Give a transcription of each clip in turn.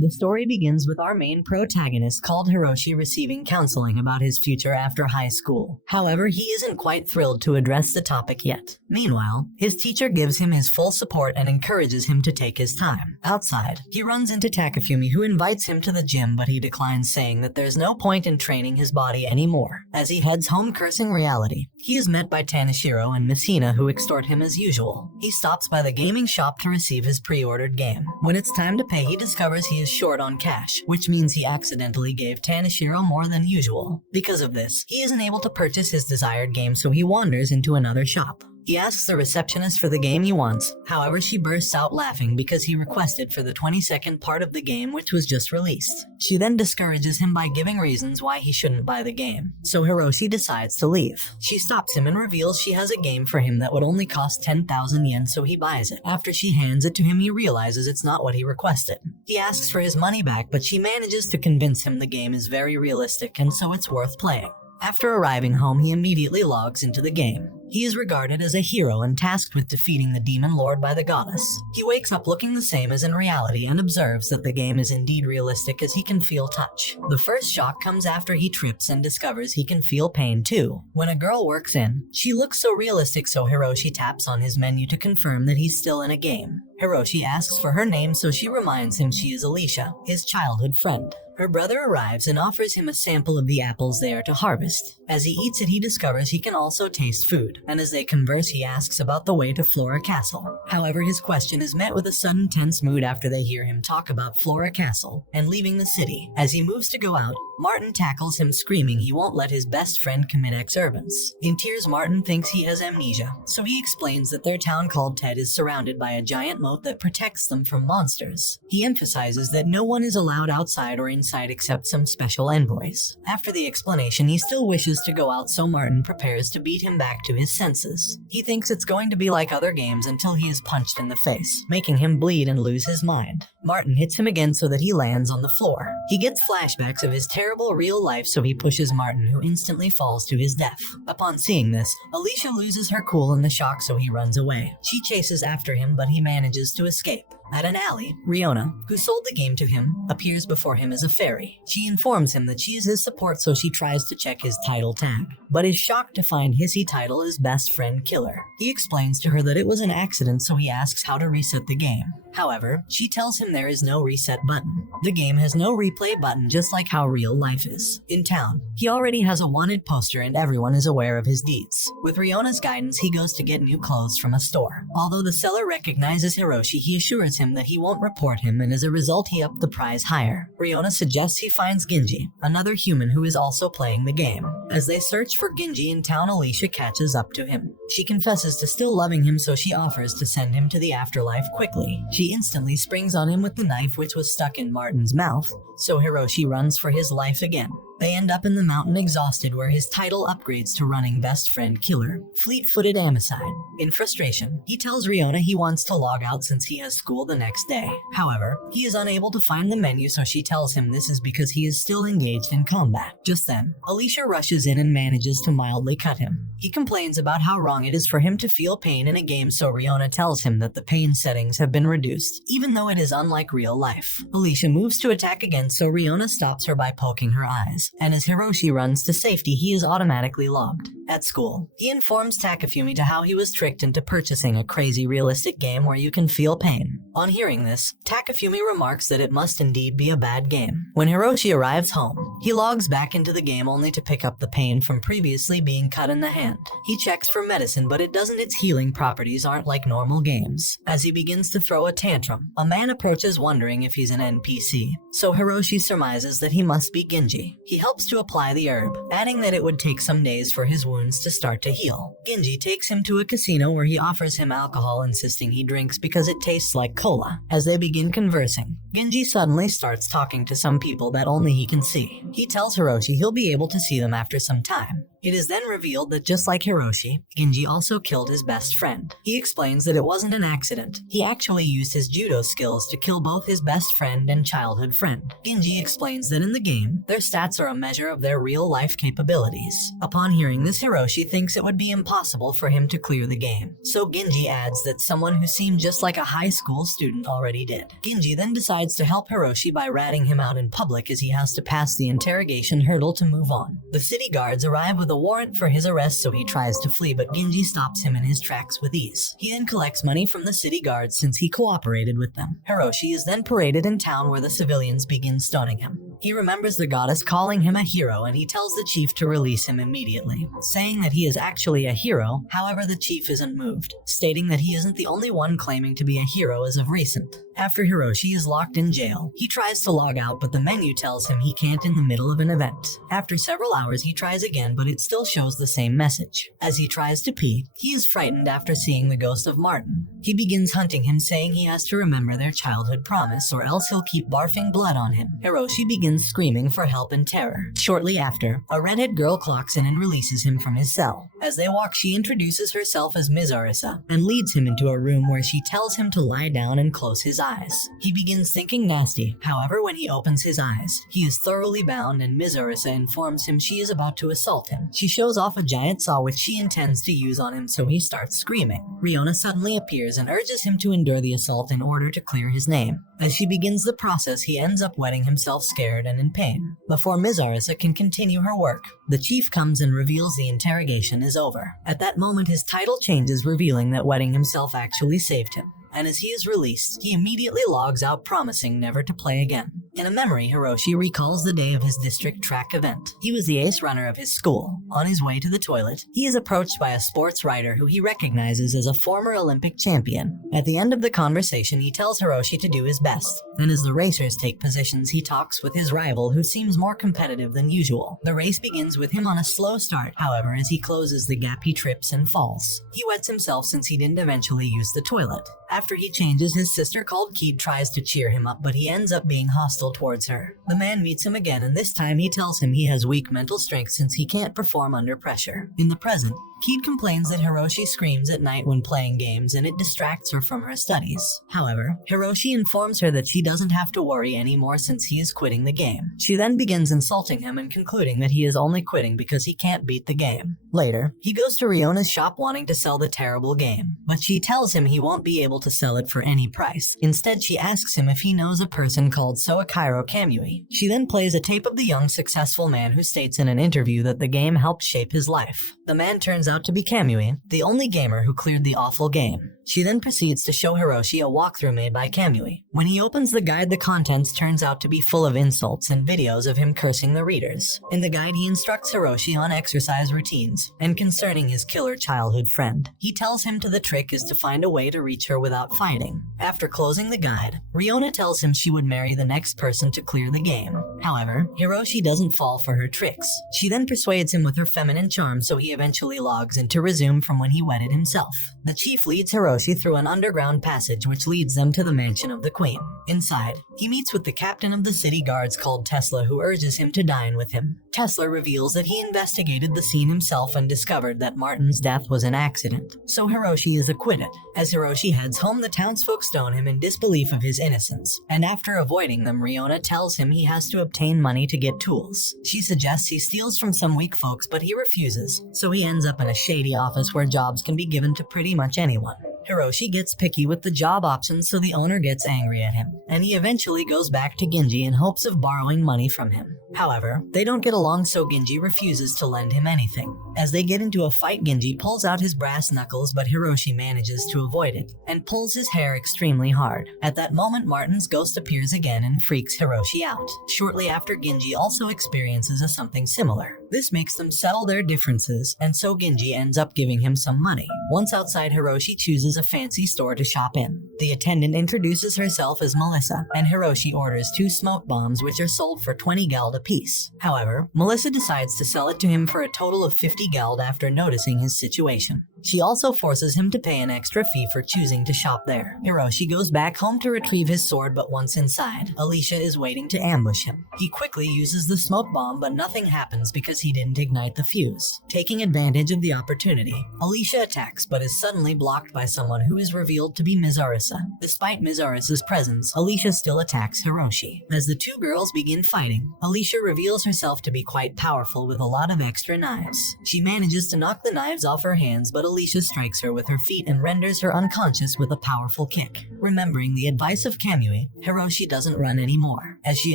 The story begins with our main protagonist called Hiroshi receiving counseling about his future after high school. However, he isn't quite thrilled to address the topic yet. Meanwhile, his teacher gives him his full support and encourages him to take his time. Outside, he runs into Takafumi, who invites him to the gym, but he declines, saying that there's no point in training his body anymore. As he heads home cursing reality, he is met by Tanishiro and Miss Hina, who extort him as usual. He stops by the gaming shop to receive his pre-ordered game. When it's time to pay, he discovers he is short on cash, which means he accidentally gave Tanishiro more than usual. Because of this, he isn't able to purchase his desired game, so he wanders into another shop. He asks the receptionist for the game he wants. However, she bursts out laughing because he requested for the 22nd part of the game, which was just released. She then discourages him by giving reasons why he shouldn't buy the game. So Hiroshi decides to leave. She stops him and reveals she has a game for him that would only cost 10,000 yen, so he buys it. After she hands it to him, he realizes it's not what he requested. He asks for his money back, but she manages to convince him the game is very realistic and so it's worth playing. After arriving home, he immediately logs into the game. He is regarded as a hero and tasked with defeating the demon lord by the goddess. He wakes up looking the same as in reality and observes that the game is indeed realistic, as he can feel touch. The first shock comes after he trips and discovers he can feel pain too. When a girl works in, she looks so realistic, so Hiroshi taps on his menu to confirm that he's still in a game. Hiroshi asks for her name, so she reminds him she is Alicia, his childhood friend. Her brother arrives and offers him a sample of the apples they are to harvest. As he eats it, he discovers he can also taste food, and as they converse, he asks about the way to Flora Castle. However, his question is met with a sudden tense mood after they hear him talk about Flora Castle and leaving the city. As he moves to go out, Martin tackles him, screaming he won't let his best friend commit exurbance. In tears, Martin thinks he has amnesia, so he explains that their town called Ted is surrounded by a giant moat that protects them from monsters. He emphasizes that no one is allowed outside or inside except some special envoys. After the explanation, he still wishes to go out, so Martin prepares to beat him back to his senses. He thinks it's going to be like other games until he is punched in the face, making him bleed and lose his mind. Martin hits him again so that he lands on the floor. He gets flashbacks of his terrible real life, so he pushes Martin, who instantly falls to his death. Upon seeing this, Alicia loses her cool in the shock, so he runs away. She chases after him, but he manages to escape. At an alley, Riona, who sold the game to him, appears before him as a fairy. She informs him that she is his support, so she tries to check his title tag, but is shocked to find his title is Best Friend Killer. He explains to her that it was an accident, so he asks how to reset the game. However, she tells him there is no reset button. The game has no replay button, just like how real life is. In town, he already has a wanted poster and everyone is aware of his deeds. With Riona's guidance, he goes to get new clothes from a store. Although the seller recognizes Hiroshi, he assures him that he won't report him, and as a result, he upped the price higher. Riona suggests he finds Genji, another human who is also playing the game. As they search for Genji in town, Alicia catches up to him. She confesses to still loving him, so she offers to send him to the afterlife quickly. She instantly springs on him with the knife, which was stuck in Martin's mouth, so Hiroshi runs for his life again. They end up in the mountain exhausted, where his title upgrades to running Best Friend Killer, Fleet-Footed Amicide. In frustration, he tells Riona he wants to log out since he has school the next day. However, he is unable to find the menu, so she tells him this is because he is still engaged in combat. Just then, Alicia rushes in and manages to mildly cut him. He complains about how wrong it is for him to feel pain in a game, so Riona tells him that the pain settings have been reduced, even though it is unlike real life. Alicia moves to attack again, so Riona stops her by poking her eyes. And as Hiroshi runs to safety, he is automatically logged. At school, he informs Takafumi to how he was tricked into purchasing a crazy realistic game where you can feel pain. On hearing this, Takafumi remarks that it must indeed be a bad game. When Hiroshi arrives home, he logs back into the game only to pick up the pain from previously being cut in the hand. He checks for medicine, but it doesn't. Its healing properties aren't like normal games. As he begins to throw a tantrum, a man approaches wondering if he's an NPC, so Hiroshi surmises that he must be Genji. He helps to apply the herb, adding that it would take some days for his wounds to start to heal. Genji takes him to a casino where he offers him alcohol, insisting he drinks because it tastes like cola. As they begin conversing, Genji suddenly starts talking to some people that only he can see. He tells Hiroshi he'll be able to see them after some time. It is then revealed that just like Hiroshi, Genji also killed his best friend. He explains that it wasn't an accident. He actually used his judo skills to kill both his best friend and childhood friend. Genji explains that in the game, their stats are a measure of their real-life capabilities. Upon hearing this, Hiroshi thinks it would be impossible for him to clear the game. So Genji adds that someone who seemed just like a high school student already did. Genji then decides to help Hiroshi by ratting him out in public as he has to pass the interrogation hurdle to move on. The city guards arrive with a warrant for his arrest, so he tries to flee, but Genji stops him in his tracks with ease. He then collects money from the city guards since he cooperated with them. Hiroshi is then paraded in town where the civilians begin stoning him. He remembers the goddess calling him a hero, and he tells the chief to release him immediately, saying that he is actually a hero. However, the chief isn't moved, stating that he isn't the only one claiming to be a hero as of recent. After Hiroshi is locked in jail, he tries to log out, but the menu tells him he can't in the middle of an event. After several hours, he tries again, but it still shows the same message. As he tries to pee, he is frightened after seeing the ghost of Martin. He begins hunting him, saying he has to remember their childhood promise or else he'll keep barfing blood on him. Hiroshi begins screaming for help in terror. Shortly after, a redhead girl clocks in and releases him from his cell. As they walk, she introduces herself as Ms. Arisa and leads him into a room where she tells him to lie down and close his eyes. He begins thinking nasty. However, when he opens his eyes, he is thoroughly bound, and Ms. Arisa informs him she is about to assault him. She shows off a giant saw which she intends to use on him, so he starts screaming. Riona suddenly appears and urges him to endure the assault in order to clear his name. As she begins the process, he ends up wetting himself, scared and in pain. Before Ms. Arisa can continue her work, the chief comes and reveals the interrogation is over. At that moment, his title changes, revealing that wetting himself actually saved him. And as he is released, he immediately logs out, promising never to play again. In a memory, Hiroshi recalls the day of his district track event. He was the ace runner of his school. On his way to the toilet, he is approached by a sports writer who he recognizes as a former Olympic champion. At the end of the conversation, he tells Hiroshi to do his best. And as the racers take positions, he talks with his rival, who seems more competitive than usual. The race begins with him on a slow start. However, as he closes the gap, he trips and falls. He wets himself since he didn't eventually use the toilet. After he changes, his sister called Keed tries to cheer him up, but he ends up being hostile towards her. The man meets him again, and this time he tells him he has weak mental strength since he can't perform under pressure. In the present, Keed complains that Hiroshi screams at night when playing games and it distracts her from her studies. However, Hiroshi informs her that she doesn't have to worry anymore since he is quitting the game. She then begins insulting him and concluding that he is only quitting because he can't beat the game. Later, he goes to Riona's shop wanting to sell the terrible game, but she tells him he won't be able to sell it for any price. Instead, she asks him if he knows a person called Soakairo Kamui. She then plays a tape of the young successful man who states in an interview that the game helped shape his life. The man turns out to be Kamui, the only gamer who cleared the awful game. She then proceeds to show Hiroshi a walkthrough made by Kamui. When he opens the guide, the contents turns out to be full of insults and videos of him cursing the readers. In the guide, he instructs Hiroshi on exercise routines and concerning his killer childhood friend. He tells him the trick is to find a way to reach her without fighting. After closing the guide, Riona tells him she would marry the next person to clear the game. However, Hiroshi doesn't fall for her tricks. She then persuades him with her feminine charm, so he eventually logs in to resume from when he wetted himself. The chief leads Hiroshi through an underground passage which leads them to the mansion of the queen. Inside, he meets with the captain of the city guards called Tesla, who urges him to dine with him. Tesla reveals that he investigated the scene himself and discovered that Martin's death was an accident, so Hiroshi is acquitted. As Hiroshi heads home, the townsfolk stone him in disbelief of his innocence, and after avoiding them, Riona tells him he has to obtain money to get tools. She suggests he steals from some weak folks, but he refuses, so he ends up in a shady office where jobs can be given to pretty much anyone. Hiroshi gets picky with the job options, so the owner gets angry at him, and he eventually goes back to Genji in hopes of borrowing money from him. However, they don't get along, so Genji refuses to lend him anything. As they get into a fight, Genji pulls out his brass knuckles, but Hiroshi manages to avoid it and pulls his hair extremely hard. At that moment, Martin's ghost appears again and freaks Hiroshi out. Shortly after, Genji also experiences something similar. This makes them settle their differences, and so Genji ends up giving him some money. Once outside, Hiroshi chooses a fancy store to shop in. The attendant introduces herself as Melissa, and Hiroshi orders 2 smoke bombs which are sold for 20 geld apiece. However, Melissa decides to sell it to him for a total of 50 geld after noticing his situation. She also forces him to pay an extra fee for choosing to shop there. Hiroshi goes back home to retrieve his sword, but once inside, Alicia is waiting to ambush him. He quickly uses the smoke bomb, but nothing happens because he didn't ignite the fuse. Taking advantage of the opportunity, Alicia attacks but is suddenly blocked by someone who is revealed to be Ms. Arisa. Despite Ms. Arisa's presence, Alicia still attacks Hiroshi. As the two girls begin fighting, Alicia reveals herself to be quite powerful with a lot of extra knives. She manages to knock the knives off her hands, but Alicia strikes her with her feet and renders her unconscious with a powerful kick. Remembering the advice of Kamui, Hiroshi doesn't run anymore. As she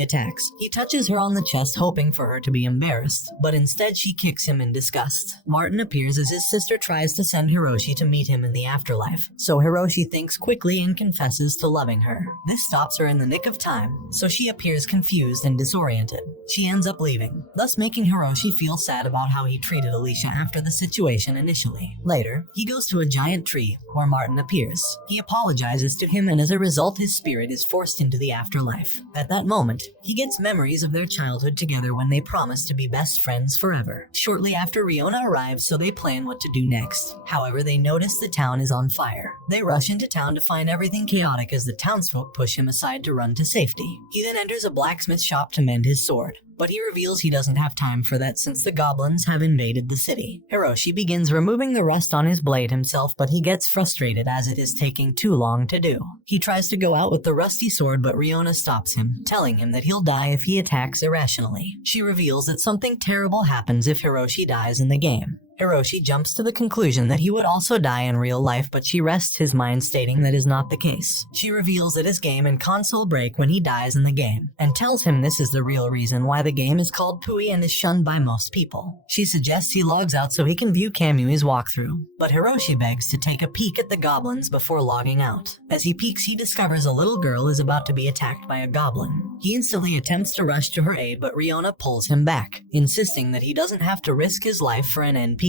attacks, he touches her on the chest, hoping for her to be embarrassed, but instead she kicks him in disgust. Martin appears as his sister tries to send Hiroshi to meet him in the afterlife, so Hiroshi thinks quickly and confesses to loving her. This stops her in the nick of time, so she appears confused and disoriented. She ends up leaving, thus making Hiroshi feel sad about how he treated Alicia after the situation initially. Later, he goes to a giant tree where Martin appears. He apologizes to him, and as a result his spirit is forced into the afterlife. At that moment, he gets memories of their childhood together when they promised to be best friends forever. Shortly after, Riona arrives, so they plan what to do next. However, they notice the town is on fire. They rush into town to find everything chaotic as the townsfolk push him aside to run to safety. He then enters a blacksmith shop to mend his sword, but he reveals he doesn't have time for that since the goblins have invaded the city. Hiroshi begins removing the rust on his blade himself, but he gets frustrated as it is taking too long to do. He tries to go out with the rusty sword, but Riona stops him, telling him that he'll die if he attacks irrationally. She reveals that something terrible happens if Hiroshi dies in the game. Hiroshi jumps to the conclusion that he would also die in real life, but she rests his mind, stating that is not the case. She reveals that his game and console break when he dies in the game, and tells him this is the real reason why the game is called Pui and is shunned by most people. She suggests he logs out so he can view Kamui's walkthrough, but Hiroshi begs to take a peek at the goblins before logging out. As he peeks, he discovers a little girl is about to be attacked by a goblin. He instantly attempts to rush to her aid, but Riona pulls him back, insisting that he doesn't have to risk his life for an NPC.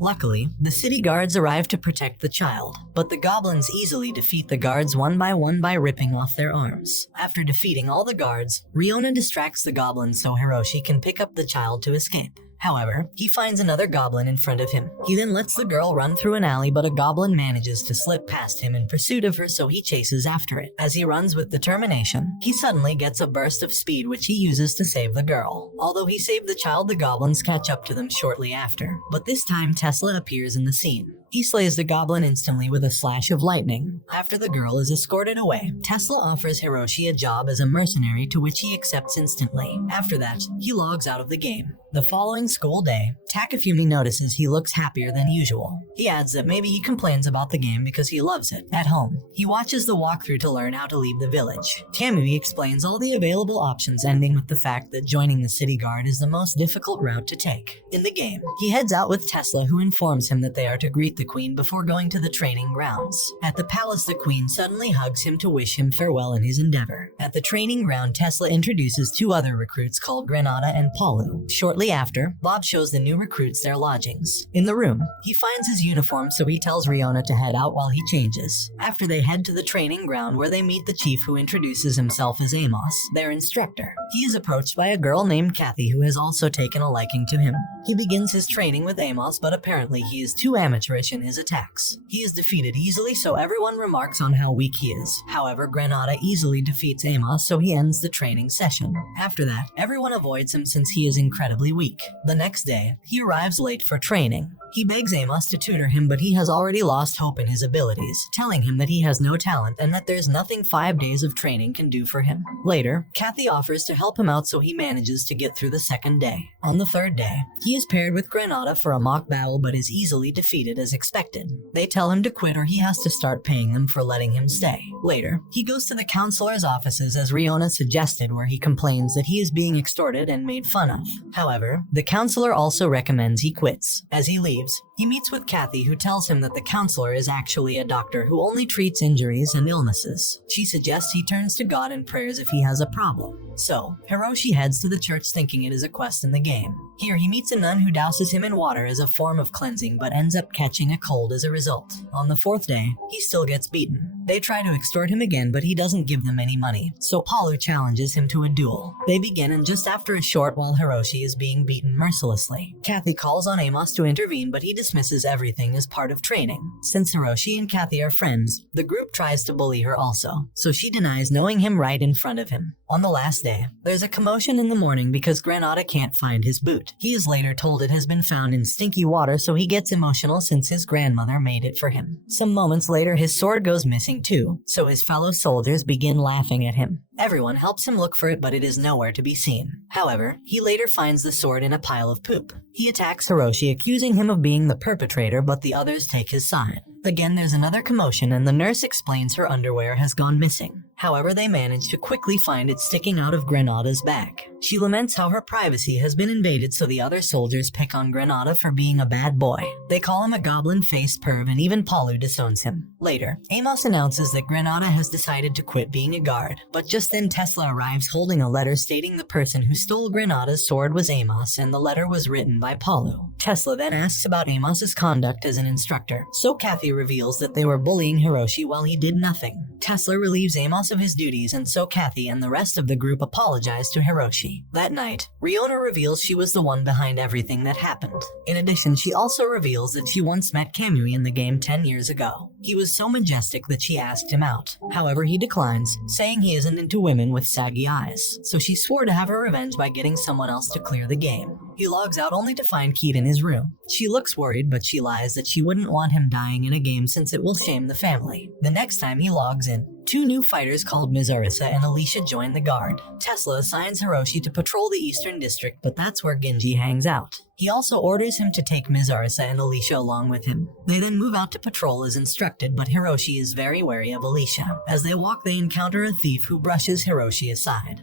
Luckily, the city guards arrive to protect the child, but the goblins easily defeat the guards one by ripping off their arms. After defeating all the guards, Riona distracts the goblins so Hiroshi can pick up the child to escape. However, he finds another goblin in front of him. He then lets the girl run through an alley, but a goblin manages to slip past him in pursuit of her, so he chases after it. As he runs with determination, he suddenly gets a burst of speed which he uses to save the girl. Although he saved the child, the goblins catch up to them shortly after. But this time Tesla appears in the scene. He slays the goblin instantly with a slash of lightning. After the girl is escorted away, Tesla offers Hiroshi a job as a mercenary, to which he accepts instantly. After that, he logs out of the game. The following school day, Takafumi notices he looks happier than usual. He adds that maybe he complains about the game because he loves it. At home, he watches the walkthrough to learn how to leave the village. Kamui explains all the available options, ending with the fact that joining the city guard is the most difficult route to take. In the game, he heads out with Tesla, who informs him that they are to greet the queen before going to the training grounds. At the palace, the queen suddenly hugs him to wish him farewell in his endeavor. At the training ground, Tesla introduces two other recruits called Granada and Palu. Shortly after, Bob shows the new recruits their lodgings. In the room, he finds his uniform, so he tells Riona to head out while he changes. After, they head to the training ground where they meet the chief, who introduces himself as Amos, their instructor. He is approached by a girl named Kathy, who has also taken a liking to him. He begins his training with Amos, but apparently he is too amateurish in his attacks. He is defeated easily, so everyone remarks on how weak he is. However, Granada easily defeats Amos, so he ends the training session. After that, everyone avoids him since he is incredibly weak. The next day, he arrives late for training. He begs Amos to tutor him, but he has already lost hope in his abilities, telling him that he has no talent and that there's nothing 5 days of training can do for him. Later, Kathy offers to help him out, so he manages to get through the second day. On the third day, he is paired with Granada for a mock battle, but is easily defeated as expected. They tell him to quit or he has to start paying them for letting him stay. Later, he goes to the counselor's offices as Riona suggested, where he complains that he is being extorted and made fun of. However, the counselor also recommends he quits. As he leaves, he meets with Kathy, who tells him that the counselor is actually a doctor who only treats injuries and illnesses. She suggests he turns to God in prayers if he has a problem. So, Hiroshi heads to the church thinking it is a quest in the game. Here he meets a nun who douses him in water as a form of cleansing, but ends up catching a cold as a result. On the fourth day, he still gets beaten. They try to extort him again, but he doesn't give them any money, so Palu challenges him to a duel. They begin, and just after a short while Hiroshi is being beaten mercilessly, Kathy calls on Amos to intervene, but he dismisses everything as part of training. Since Hiroshi and Kathy are friends, the group tries to bully her also, so she denies knowing him right in front of him. On the last day, there's a commotion in the morning because Granada can't find his boot. He is later told it has been found in stinky water, so he gets emotional since his grandmother made it for him. Some moments later, his sword goes missing too, so his fellow soldiers begin laughing at him. Everyone helps him look for it, but it is nowhere to be seen. However, he later finds the sword in a pile of poop. He attacks Hiroshi, accusing him of being the perpetrator, but the others take his side. Again, there's another commotion, and the nurse explains her underwear has gone missing. However, they manage to quickly find it sticking out of Granada's back. She laments how her privacy has been invaded, so the other soldiers pick on Granada for being a bad boy. They call him a goblin-faced perv, and even Palu disowns him. Later, Amos announces that Granada has decided to quit being a guard, but just then Tesla arrives holding a letter stating the person who stole Granada's sword was Amos, and the letter was written by Palu. Tesla then asks about Amos's conduct as an instructor, so Kathy reveals that they were bullying Hiroshi while he did nothing. Tesla relieves Amos of his duties, and so Kathy and the rest of the group apologize to Hiroshi. That night, Riona reveals she was the one behind everything that happened. In addition, she also reveals that she once met Kamui in the game 10 years ago. He was so majestic that she asked him out. However, he declines, saying he isn't into women with saggy eyes, so she swore to have her revenge by getting someone else to clear the game. He logs out only to find Keat in his room. She looks worried, but she lies that she wouldn't want him dying in a game since it will shame the family. The next time he logs in, two new fighters called Mizurisa and Alicia join the guard. Tesla assigns Hiroshi to patrol the Eastern District, but that's where Genji hangs out. He also orders him to take Mizurisa and Alicia along with him. They then move out to patrol as instructed, but Hiroshi is very wary of Alicia. As they walk, they encounter a thief who brushes Hiroshi aside,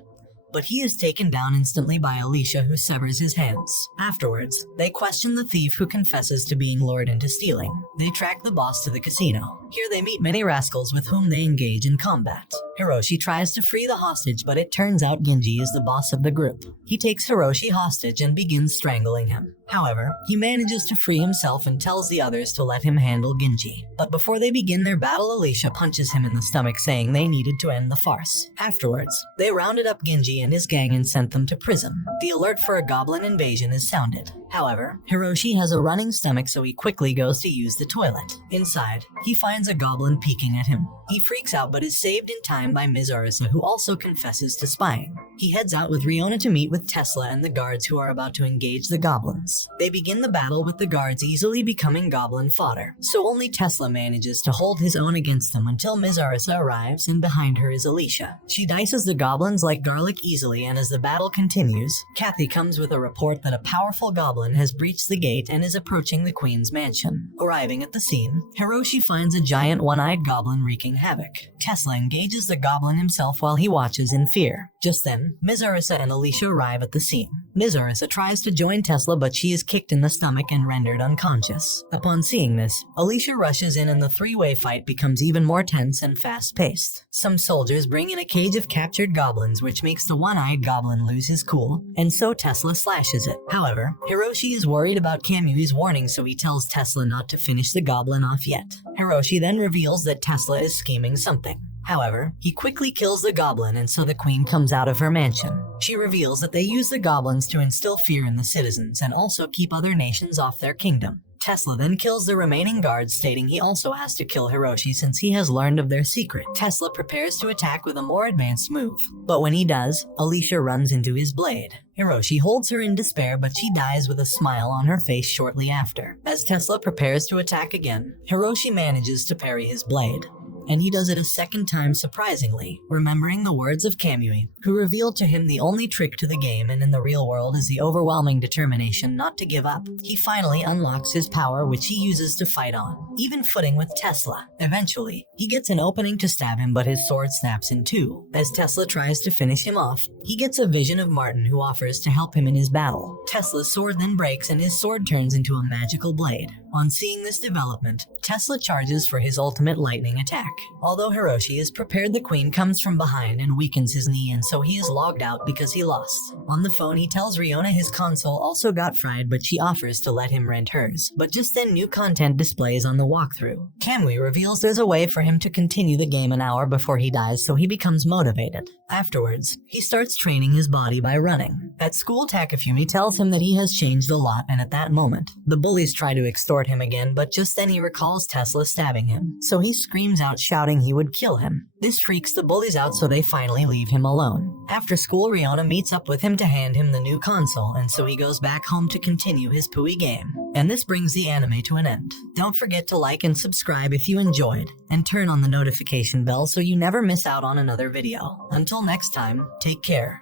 but he is taken down instantly by Alicia, who severs his hands. Afterwards, they question the thief, who confesses to being lured into stealing. They track the boss to the casino. Here they meet many rascals with whom they engage in combat. Hiroshi tries to free the hostage, but it turns out Genji is the boss of the group. He takes Hiroshi hostage and begins strangling him. However, he manages to free himself and tells the others to let him handle Genji. But before they begin their battle, Alicia punches him in the stomach, saying they needed to end the farce. Afterwards, they rounded up Genji and his gang and sent them to prison. The alert for a goblin invasion is sounded. However, Hiroshi has a running stomach, so he quickly goes to use the toilet. Inside, he finds a goblin peeking at him. He freaks out but is saved in time by Mizurisa, who also confesses to spying. He heads out with Riona to meet with Tesla and the guards who are about to engage the goblins. They begin the battle with the guards easily becoming goblin fodder, so only Tesla manages to hold his own against them until Mizurisa arrives, and behind her is Alicia. She dices the goblins like garlic easily, and as the battle continues, Kathy comes with a report that a powerful goblin has breached the gate and is approaching the queen's mansion. Arriving at the scene, Hiroshi finds a giant one-eyed goblin wreaking havoc. Tesla engages the goblin himself while he watches in fear. Just then, Mizurisa and Alicia arrive at the scene. Mizurisa tries to join Tesla, but she is kicked in the stomach and rendered unconscious. Upon seeing this, Alicia rushes in and the three-way fight becomes even more tense and fast-paced. Some soldiers bring in a cage of captured goblins, which makes the one-eyed goblin lose his cool, and so Tesla slashes it. However, Hiroshi is worried about Kamui's warning, so he tells Tesla not to finish the goblin off yet. Hiroshi then reveals that Tesla is scheming something. However, he quickly kills the goblin, and so the queen comes out of her mansion. She reveals that they use the goblins to instill fear in the citizens and also keep other nations off their kingdom. Tesla then kills the remaining guards, stating he also has to kill Hiroshi since he has learned of their secret. Tesla prepares to attack with a more advanced move, but when he does, Alicia runs into his blade. Hiroshi holds her in despair, but she dies with a smile on her face shortly after. As Tesla prepares to attack again, Hiroshi manages to parry his blade, and he does it a second time surprisingly, remembering the words of Kamui, who revealed to him the only trick to the game and in the real world is the overwhelming determination not to give up. He finally unlocks his power, which he uses to fight on, even footing with Tesla. Eventually, he gets an opening to stab him, but his sword snaps in two. As Tesla tries to finish him off, he gets a vision of Martin, who offers to help him in his battle. Tesla's sword then breaks and his sword turns into a magical blade. On seeing this development, Tesla charges for his ultimate lightning attack. Although Hiroshi is prepared, the queen comes from behind and weakens his knee, and so he is logged out because he lost. On the phone, he tells Riona his console also got fried, but she offers to let him rent hers. But just then, new content displays on the walkthrough. Kamui reveals there's a way for him to continue the game an hour before he dies, so he becomes motivated. Afterwards, he starts training his body by running. At school, Takafumi tells him that he has changed a lot, and at that moment, the bullies try to extort him again, but just then he recalls Tesla stabbing him. So he screams out, shouting he would kill him. This freaks the bullies out, so they finally leave him alone. After school, Riona meets up with him to hand him the new console, and so he goes back home to continue his Pui game. And this brings the anime to an end. Don't forget to like and subscribe if you enjoyed, and turn on the notification bell so you never miss out on another video. Until next time, take care.